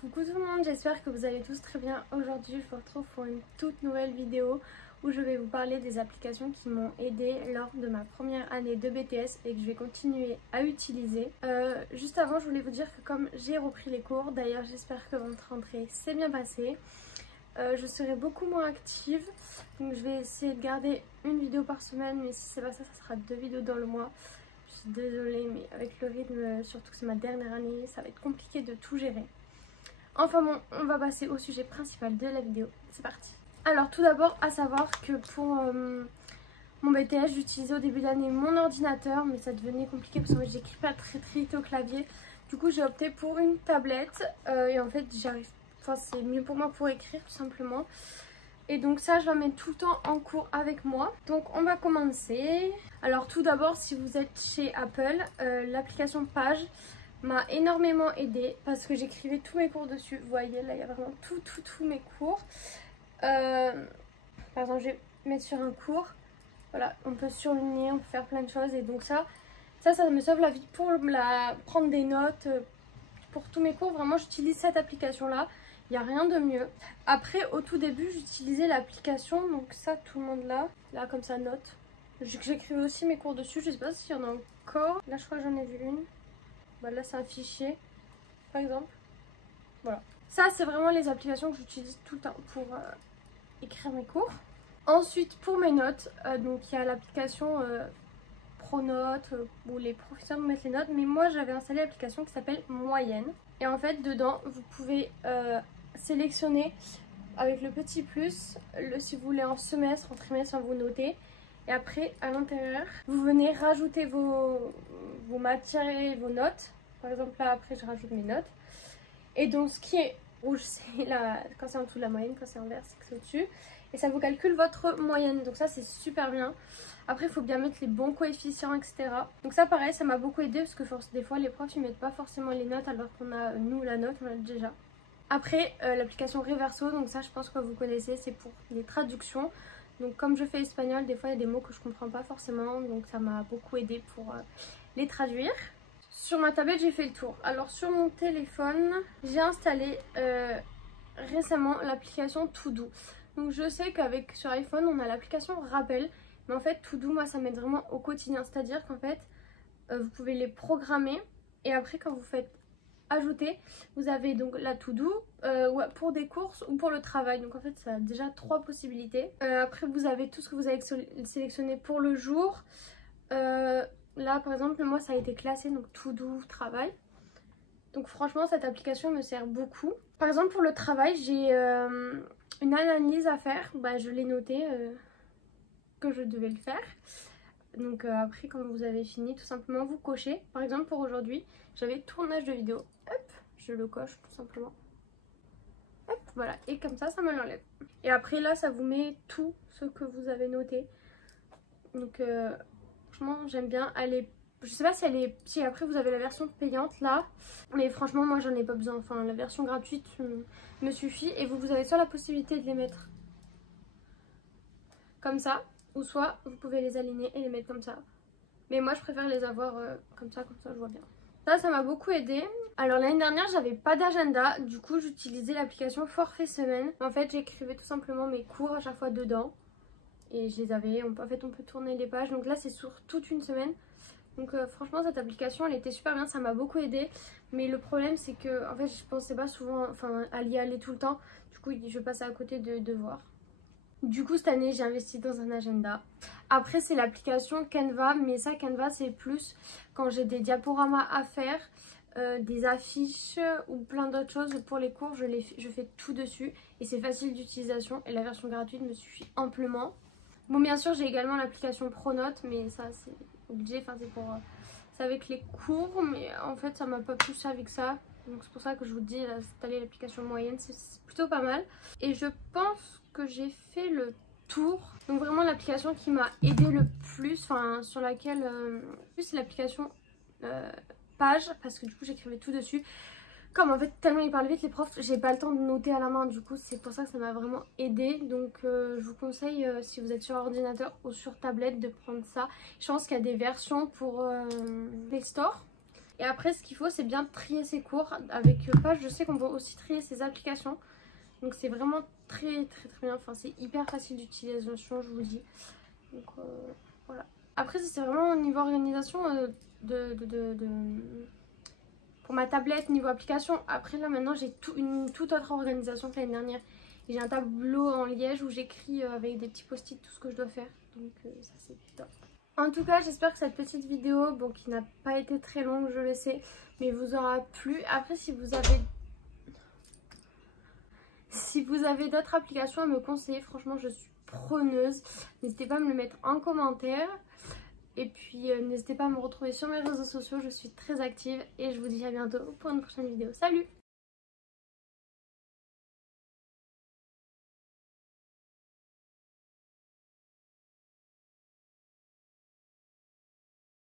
Coucou tout le monde, j'espère que vous allez tous très bien. Aujourd'hui je vous retrouve pour une toute nouvelle vidéo où je vais vous parler des applications qui m'ont aidé lors de ma première année de BTS et que je vais continuer à utiliser. Juste avant je voulais vous dire que comme j'ai repris les cours, d'ailleurs j'espère que votre rentrée s'est bien passée, je serai beaucoup moins active, donc je vais essayer de garder une vidéo par semaine, mais si c'est pas ça, ça sera 2 vidéos dans le mois. Je suis désolée, mais avec le rythme, surtout que c'est ma dernière année, ça va être compliqué de tout gérer. Enfin bon, on va passer au sujet principal de la vidéo, c'est parti. Alors tout d'abord, à savoir que pour mon BTS, j'utilisais au début d'année mon ordinateur, mais ça devenait compliqué parce que j'écris pas très vite au clavier. Du coup j'ai opté pour une tablette et en fait c'est mieux pour moi pour écrire tout simplement. Et donc ça je l'emmène tout le temps en cours avec moi. Donc on va commencer. Alors tout d'abord, si vous êtes chez Apple, l'application Page m'a énormément aidé parce que j'écrivais tous mes cours dessus. Vous voyez là il y a vraiment tous mes cours. Par exemple je vais mettre sur un cours. Voilà, on peut surligner, on peut faire plein de choses. Et donc ça me sauve la vie pour prendre des notes. Pour tous mes cours, vraiment j'utilise cette application là. Il n'y a rien de mieux. Après au tout début j'utilisais l'application, donc ça tout le monde là comme ça note. J'écrivais aussi mes cours dessus, je sais pas s'il y en a encore. Là je crois que j'en ai vu une. Bah là c'est un fichier par exemple. Voilà. Ça c'est vraiment les applications que j'utilise tout le temps pour écrire mes cours. Ensuite pour mes notes, donc il y a l'application Pronote où les professeurs me mettent les notes. Mais moi j'avais installé l'application qui s'appelle Moyenne. Et en fait dedans vous pouvez sélectionner avec le petit plus si vous voulez en semestre, en trimestre, vous notez. Et après à l'intérieur vous venez rajouter vos matières et vos notes. Par exemple là après je rajoute mes notes. Et donc ce qui est rouge c'est quand c'est en dessous de la moyenne, quand c'est en vert c'est que c'est au-dessus. Et ça vous calcule votre moyenne, donc ça c'est super bien. Après il faut bien mettre les bons coefficients, etc. Donc ça pareil, ça m'a beaucoup aidé parce que des fois les profs ils mettent pas forcément les notes alors qu'on a nous la note, on l'a déjà. Après l'application Reverso, donc ça je pense que vous connaissez, c'est pour les traductions. Donc comme je fais espagnol, des fois il y a des mots que je comprends pas forcément, donc ça m'a beaucoup aidé pour les traduire. Sur ma tablette j'ai fait le tour. Alors sur mon téléphone j'ai installé récemment l'application To-Do. Donc je sais sur iPhone on a l'application Rappel, mais en fait To-Do moi ça m'aide vraiment au quotidien. C'est-à-dire qu'en fait vous pouvez les programmer et après quand vous faites ajouter, vous avez donc la To-Do pour des courses ou pour le travail. Donc en fait ça a déjà 3 possibilités. Après vous avez tout ce que vous avez sélectionné pour le jour. Là par exemple moi ça a été classé donc To-Do travail. Donc franchement cette application me sert beaucoup. Par exemple pour le travail j'ai une analyse à faire. Bah, je l'ai noté que je devais le faire. Donc après quand vous avez fini tout simplement vous cochez. Par exemple pour aujourd'hui j'avais tournage de vidéo. Hop, je le coche tout simplement. Hop, voilà, et comme ça me l'enlève. Et après là ça vous met tout ce que vous avez noté. Donc franchement j'aime bien. Je sais pas si après vous avez la version payante là, mais franchement moi j'en ai pas besoin. Enfin la version gratuite me suffit. Et vous avez soit la possibilité de les mettre comme ça, ou soit vous pouvez les aligner et les mettre comme ça. Mais moi je préfère les avoir comme ça je vois bien. Ça m'a beaucoup aidé. Alors l'année dernière j'avais pas d'agenda, du coup j'utilisais l'application Forfait Semaine. En fait j'écrivais tout simplement mes cours à chaque fois dedans. Et je les avais, en fait on peut tourner les pages. Donc là c'est sur toute une semaine. Donc franchement cette application elle était super bien, ça m'a beaucoup aidé. Mais le problème c'est que en fait je pensais pas souvent à y aller tout le temps. Du coup je passais à côté de devoirs. Du coup cette année j'ai investi dans un agenda. Après c'est l'application Canva, mais ça Canva c'est plus quand j'ai des diaporamas à faire, des affiches ou plein d'autres choses pour les cours, je fais tout dessus. Et c'est facile d'utilisation et la version gratuite me suffit amplement. Bon bien sûr j'ai également l'application Pronote, mais ça c'est obligé, c'est avec les cours, mais en fait ça m'a pas plus avec ça. Donc c'est pour ça que je vous dis d'installer l'application Moyenne, c'est plutôt pas mal. Et je pense que j'ai fait le tour. Donc vraiment l'application qui m'a aidé le plus, sur laquelle c'est l'application Page, parce que du coup j'écrivais tout dessus. Comme en fait tellement ils parlent vite les profs, j'ai pas le temps de noter à la main, du coup c'est pour ça que ça m'a vraiment aidé. Donc je vous conseille si vous êtes sur ordinateur ou sur tablette de prendre ça. Je pense qu'il y a des versions pour Play Store Et après ce qu'il faut c'est bien trier ses cours. Avec Page je sais qu'on peut aussi trier ses applications. Donc c'est vraiment très bien, enfin c'est hyper facile d'utilisation je vous le dis. Donc voilà. Après c'est vraiment au niveau organisation pour ma tablette, niveau application. Après là maintenant j'ai une toute autre organisation que l'année dernière. J'ai un tableau en liège où j'écris avec des petits post-it tout ce que je dois faire. Donc ça c'est top. En tout cas j'espère que cette petite vidéo, bon qui n'a pas été très longue je le sais, mais vous aura plu. Après si vous avez d'autres applications à me conseiller, franchement je suis preneuse. N'hésitez pas à me le mettre en commentaire. Et puis n'hésitez pas à me retrouver sur mes réseaux sociaux, je suis très active. Et je vous dis à bientôt pour une prochaine vidéo. Salut!